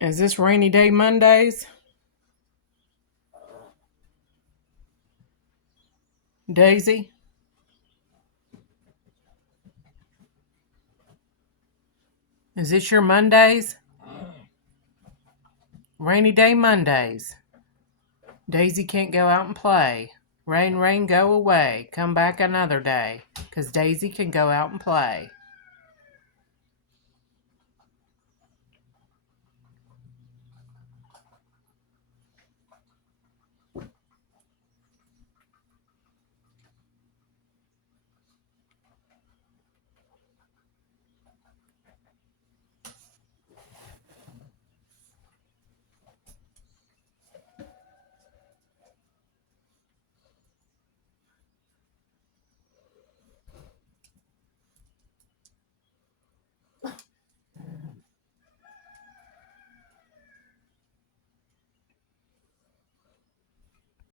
Is this rainy day Mondays? Daisy? Is this your Mondays? Rainy day Mondays. Daisy can't go out and play. Rain, rain, go away. Come back another day, 'cause Daisy can go out and play.